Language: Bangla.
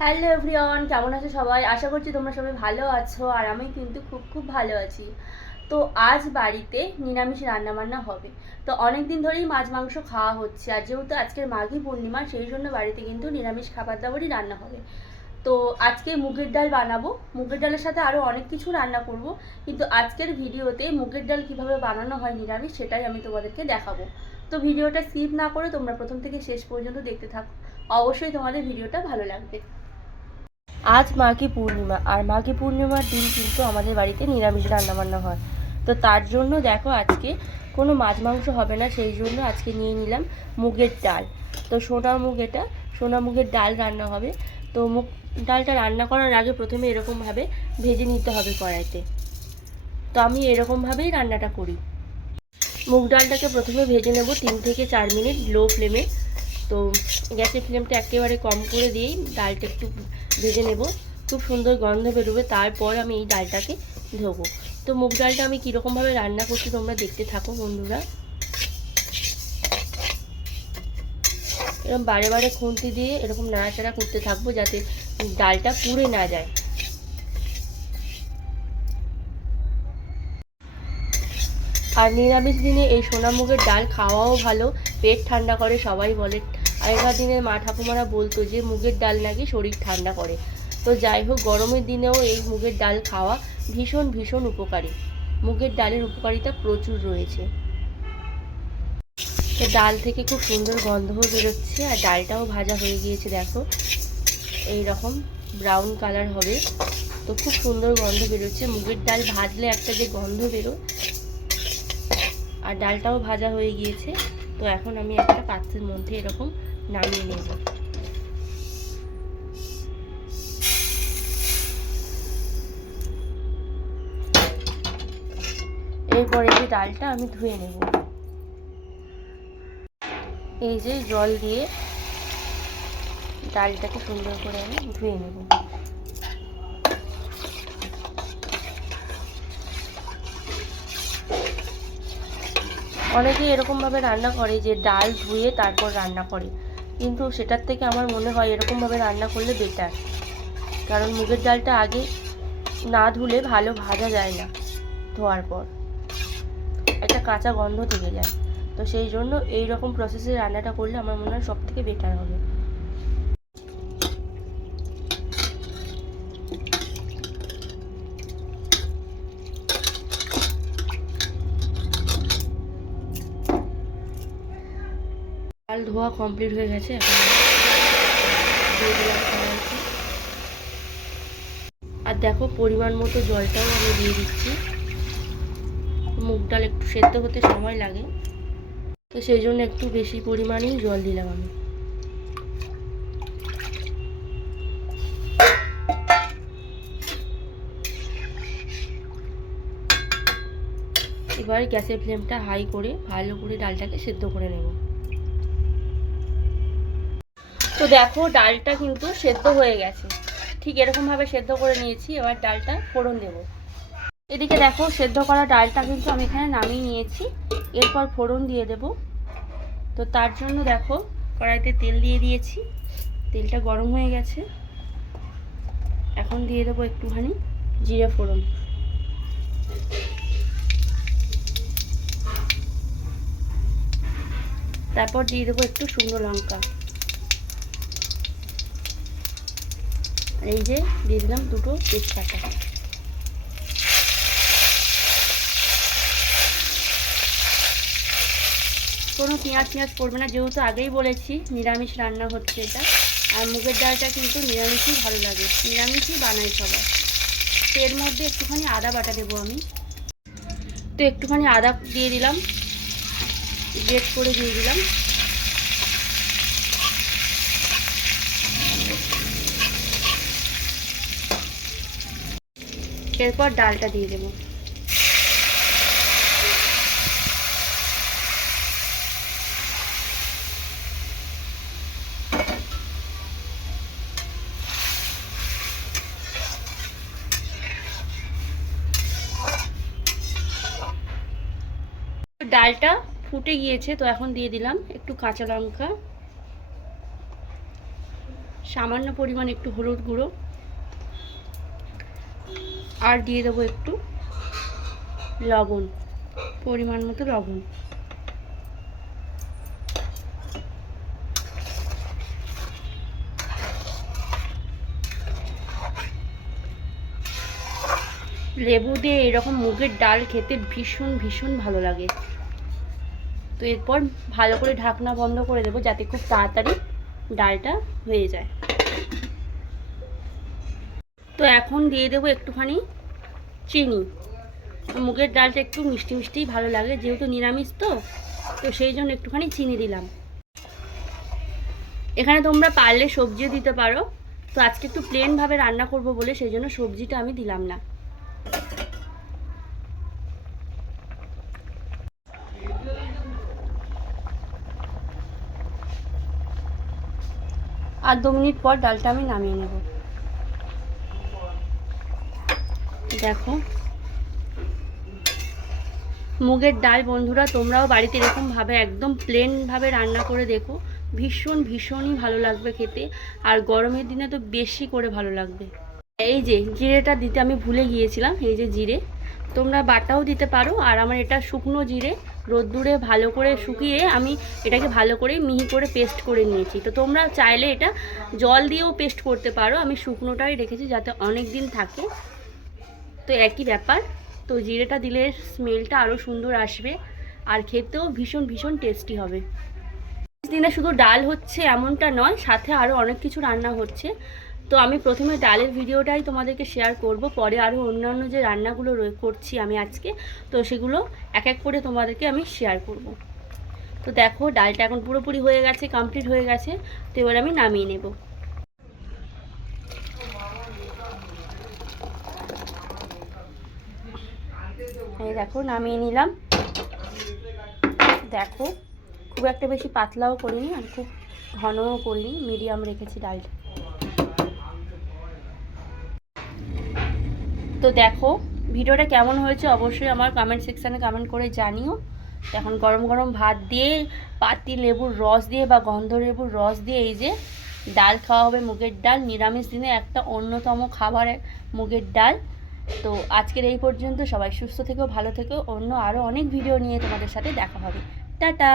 হ্যালো এভরিওয়ান, কেমন আছো সবাই? আশা করছি তোমরা সবাই ভালো আছো। আর আমি কিন্তু খুব খুব ভালো আছি। তো আজ বাড়িতে নিরামিষ রান্নাবান্না হবে। তো অনেক দিন ধরেই মাছ মাংস খাওয়া হচ্ছে, আর যেহেতু আজকের মাঘী পূর্ণিমা, সেই জন্য বাড়িতে কিন্তু নিরামিষ খাবার দাবারই রান্না হবে। তো আজকে মুগের ডাল বানাবো। মুগের ডালের সাথে আরও অনেক কিছু রান্না করব, কিন্তু আজকের ভিডিওতে মুগের ডাল কীভাবে বানানো হয় নিরামিষ, সেটাই আমি তোমাদেরকে দেখাবো। তো ভিডিওটা স্কিপ না করে তোমরা প্রথম থেকে শেষ পর্যন্ত দেখতে থাকো। অবশ্যই তোমাদের ভিডিওটা ভালো লাগবে। আজ মাঘী পূর্ণিমা, আর মাঘী পূর্ণিমার দিন কিন্তু আমাদের বাড়িতে নিরামিষ রান্নাবান্না হয়। তো তার জন্য দেখো আজকে কোনো মাছ মাংস হবে না, সেই জন্য আজকে নিয়ে নিলাম মুগের ডাল। তো সোনা মুগের ডাল রান্না হবে। তো মুগ ডালটা রান্না করার আগে প্রথমে এরকমভাবে ভেজে নিতে হবে কড়াইতে। তো আমি এরকমভাবেই রান্নাটা করি। মুগ ডালটাকে প্রথমে ভেজে নেব 3 থেকে 4 মিনিট লো ফ্লেমে। তো গ্যাসের ফ্লেমটা একেবারে কম করে দিয়েই ডালটা একটু ভেজে নেব। খুব সুন্দর গন্ধ বেরোবে, তারপর আমি এই ডালটাকে ধোবো। তো মুগ ডালটা আমি কীরকমভাবে রান্না করছি তোমরা দেখতে থাকো বন্ধুরা। এরকম বারে বারে খুন্তি দিয়ে এরকম নাড়াচাড়া করতে থাকবো, যাতে ডালটা পুড়ে না যায়। আর নিরামিষ দিনে এই সোনা মুগের ডাল খাওয়াও ভালো, পেট ঠান্ডা করে সবাই বলে। আগেকার দিনের মা ঠাকুমারা বলতো যে মুগের ডাল নাকি শরীর ঠান্ডা করে। তো যাই হোক, গরমের দিনেও এই মুগের ডাল খাওয়া ভীষণ ভীষণ উপকারী। মুগের ডালের উপকারিতা প্রচুর রয়েছে। তো ডাল থেকে খুব সুন্দর গন্ধও বেরোচ্ছে, আর ডালটাও ভাজা হয়ে গিয়েছে দেখো, এই রকম ব্রাউন কালার হবে। তো খুব সুন্দর গন্ধ বেরোচ্ছে। মুগের ডাল ভাজলে একটা যে গন্ধ বেরোয়, আর ডালটাও ভাজা হয়ে গিয়েছে। তো এখন আমি একটা পাত্রের মধ্যে এরকম নামিয়ে নেব। এরপরে এই ডালটা আমি ধুয়ে নেব। এই যে জল দিয়ে ডালটাকে সুন্দর করে আমি ধুয়ে নেব। অনেকে এরকমভাবে রান্না করে যে ডাল ধুয়ে তারপর রান্না করে, কিন্তু সেটার থেকে আমার মনে হয় এরকমভাবে রান্না করলে বেটার। কারণ মুগের ডালটা আগে না ধুলে ভালো ভাজা যায় না, ধোয়ার পর একটা কাঁচা গন্ধ থেকে যায়। তো সেই জন্য এই রকম প্রসেসে রান্নাটা করলে আমার মনে হয় সব থেকে বেটার হবে। ডাল ধোয়া কমপ্লিট হয়ে গেছে, এখন দিয়ে দিলাম কড়াইতে। আর দেখো পরিমাণ মতো জলটাও আমি দিয়ে দিচ্ছি। মুগ ডাল একটু সেদ্ধ হতে সময় লাগে, তো সেই জন্য একটু বেশি পরিমাণেই জল দিলাম আমি। এবার গ্যাসের ফ্লেমটা হাই করে ভালো করে ডালটাকে সেদ্ধ করে নেব। তো দেখো ডালটা কিন্তু সেদ্ধ হয়ে গেছে, ঠিক এরকমভাবে সেদ্ধ করে নিয়েছি। এবার ডালটা ফোড়ন দেব। এদিকে দেখো সেদ্ধ করা ডালটা কিন্তু আমি এখানে নামিয়ে নিয়েছি। এরপর ফোড়ন দিয়ে দেব। তো তার জন্য দেখো কড়াইতে তেল দিয়ে দিয়েছি, তেলটা গরম হয়ে গেছে। এখন দিয়ে দেবো একটুখানি জিরে ফোড়ন। তারপর দিয়ে দেবো একটু শুকনো লঙ্কা। আর এই যে দিয়ে দিলাম দুটো তেজপাতা। কোনো পেঁয়াজ পড়বে না, যেহেতু আগেই বলেছি নিরামিষ রান্না হচ্ছে এটা। আর মুগের ডালটা কিন্তু নিরামিষই ভালো লাগে, নিরামিষই বানাই সবাই। তো এর মধ্যে একটুখানি আদা বাটা দেবো আমি। তো একটুখানি আদা দিয়ে দিলাম, গ্রেট করে দিয়ে দিলাম। এরপর ডালটা দিয়ে দেবো। ডালটা ফুটে গিয়েছে, তো এখন দিয়ে দিলাম একটু কাঁচা লঙ্কা, সামান্য পরিমাণ একটু হলুদ গুঁড়ো, আর দিয়ে দেবো একটু লবণ, পরিমাণ মতো লবণ। লেবু দিয়ে এরকম মুগের ডাল খেতে ভীষণ ভীষণ ভালো লাগে। তো এরপর ভালো করে ঢাকনা বন্ধ করে দেবো যাতে খুব তাড়াতাড়ি ডালটা হয়ে যায়। তো এখন দিয়ে দেবো একটুখানি চিনি। মুগের ডালটা একটু মিষ্টি মিষ্টিই ভালো লাগে, যেহেতু নিরামিষ তো সেই জন্য একটুখানি চিনি দিলাম। এখানে তোমরা পারলে সবজিও দিতে পারো, তো আজকে একটু প্লেনভাবে রান্না করব বলে সেই জন্য সবজিটা আমি দিলাম না। আর 2 মিনিট পর ডালটা আমি নামিয়ে নেব। দেখো মুগের ডাল বন্ধুরা, তোমরাও বাড়িতে এরকমভাবে একদম প্লেনভাবে রান্না করে দেখো, ভীষণই ভালো লাগবে খেতে। আর গরমের দিনে তো বেশি করে ভালো লাগবে। এই যে জিরেটা দিতে আমি ভুলে গিয়েছিলাম, এই যে জিরে, তোমরা বাটাও দিতে পারো। আর আমার এটা শুকনো জিরে রোদ্দুরে ভালো করে শুকিয়ে আমি এটাকে ভালো করে মিহি করে পেস্ট করে নিয়েছি। তো তোমরা চাইলে এটা জল দিয়েও পেস্ট করতে পারো, আমি শুকনোটাই রেখেছি যাতে অনেক দিন থাকে। তো একই ব্যাপার। তো জিরেটা দিলে স্মেলটা আরও সুন্দর আসবে আর খেতেও ভীষণ টেস্টি হবে। দিনে শুধু ডাল হচ্ছে এমনটা নয়, সাথে আরও অনেক কিছু রান্না হচ্ছে। তো আমি প্রথমে ডালের ভিডিওটাই তোমাদেরকে শেয়ার করব, পরে আরও অন্যান্য যে রান্নাগুলো করছি আমি আজকে, তো সেগুলো এক এক করে তোমাদেরকে আমি শেয়ার করব। তো দেখো ডালটা এখন পুরোপুরি হয়ে গেছে, কমপ্লিট হয়ে গেছে। তো এবার আমি নামিয়ে নেব। এই দেখো নামিয়ে নিলাম। দেখো খুব একটা বেশি পাতলাও করিনি আর খুব ঘনও করিনি, মিডিয়াম রেখেছি ডালটা। তো দেখো ভিডিওটা কেমন হয়েছে অবশ্যই আমার কমেন্ট সেকশানে কমেন্ট করে জানিও। এখন গরম গরম ভাত দিয়ে পাতি লেবুর রস দিয়ে বা গন্ধ লেবুর রস দিয়ে এই যে ডাল খাওয়া হবে, মুগের ডাল। নিরামিষ দিনে একটা অন্যতম খাবার মুগের ডাল। তো আজকের এই পর্যন্ত, সবাই সুস্থ থেকো, ভালো থেকো। অন্য আরও অনেক ভিডিও নিয়ে তোমাদের সাথে দেখা হবে। টাটা।